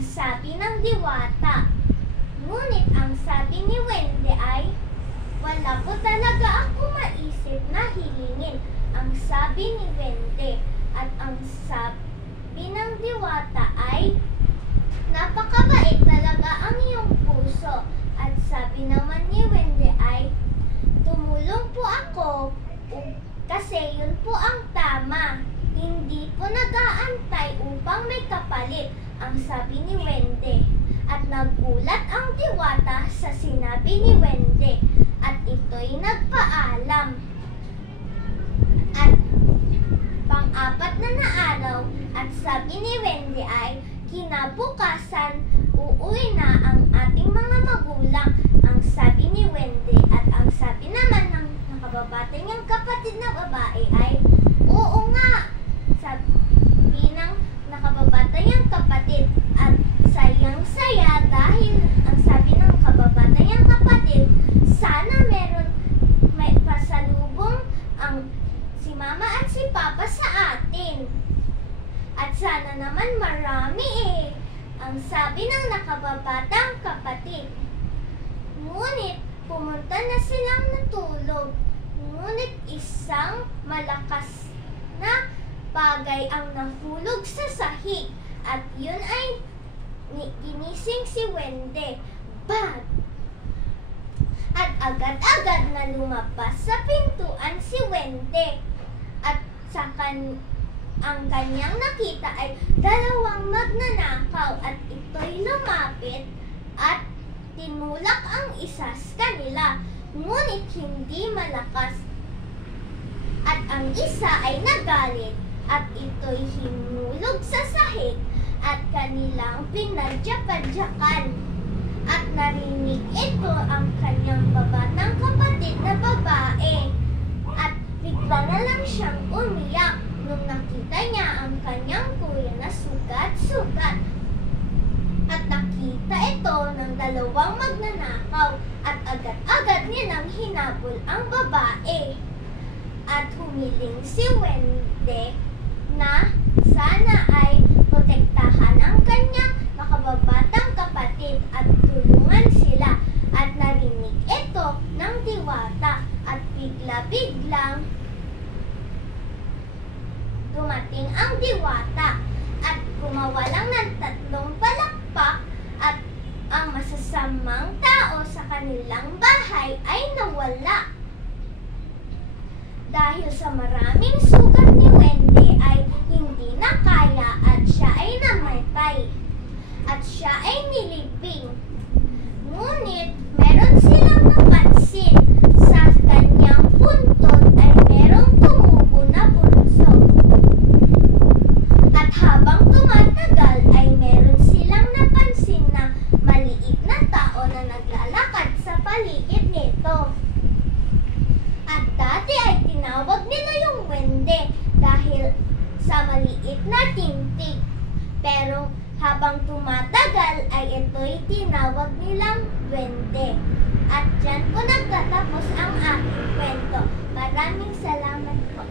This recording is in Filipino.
sabi ng diwata. Ngunit ang sabi ni Wende ay, wala po talaga ako maisip na hilingin. Ang sabi ni Wende. At ang sabi ng diwata ay, napakabait talaga ang iyong puso. At sabi naman ni Wende ay, tumulong po ako kasi yun po ang tama. Hindi po nag-aantay upang may kapalit, ang sabi ni Wende. At nagulat ang diwata sa sinabi ni Wende at ito'y nagpaalam. At pang-apat na araw at sabi ni Wende ay, kinabukasan uuwi na ang ating mga magulang, ang sabi ni Wende. At ang sabi naman ng nakababata niyang kapatid na babae ay, oo nga, sabi ng nakababata niyang kapatid. At sayang-saya dahil ang sabi ng kababata niyang kapatid, sana may pasalubong ang si mama at si papa sa atin. At sana naman marami ang sabi ng nakababatang kapatid. Ngunit pumunta na silang natulog. Ngunit isang malakas na bagay ang nahulog sa sahig. At yun ay ginising si Wende. Bag! At agad-agad na lumabas sa pintuan si Wende. At ang kanyang nakita ay dalawang magnanakaw. At ito'y lumapit at tinulak ang isa sa kanila. Ngunit hindi malakas. At ang isa ay nagalit. At ito'y hinulog sa sahig at kanilang pinadyapadyakan. At narinig ito ang kanyang babatang kapatid na babae. At bigla na lang siyang umiyak nung nakita niya ang kanyang kuya na sugat-sugat. At nakita ito ng dalawang magnanakaw at agad-agad nilang hinabol ang babae. At humiling si Wende na sana ay protektahan ang kanyang makababatang kapatid at tulungan sila. At narinig ito ng diwata at bigla-biglang dumating ang diwata at gumawa lang ng 3 palakpak at ang masasamang tao sa kanilang bahay ay nawala. Dahil sa maraming sugat ni Wende ay hindi na kaya at siya ay namatay. At siya ay nilibing. Ngunit meron silang napansin sa kanyang buntot ay merong tumubo na bunso. At habang tumatagal ay meron silang napansin na maliit na tao na naglalakad sa paligid nito. At dati ay tinawag nila yung Wende dahil sa maliit na tintig. Pero habang tumatagal ay ito'y tinawag nilang Wende. At dyan po nagtatapos ang aking kwento. Maraming salamat po.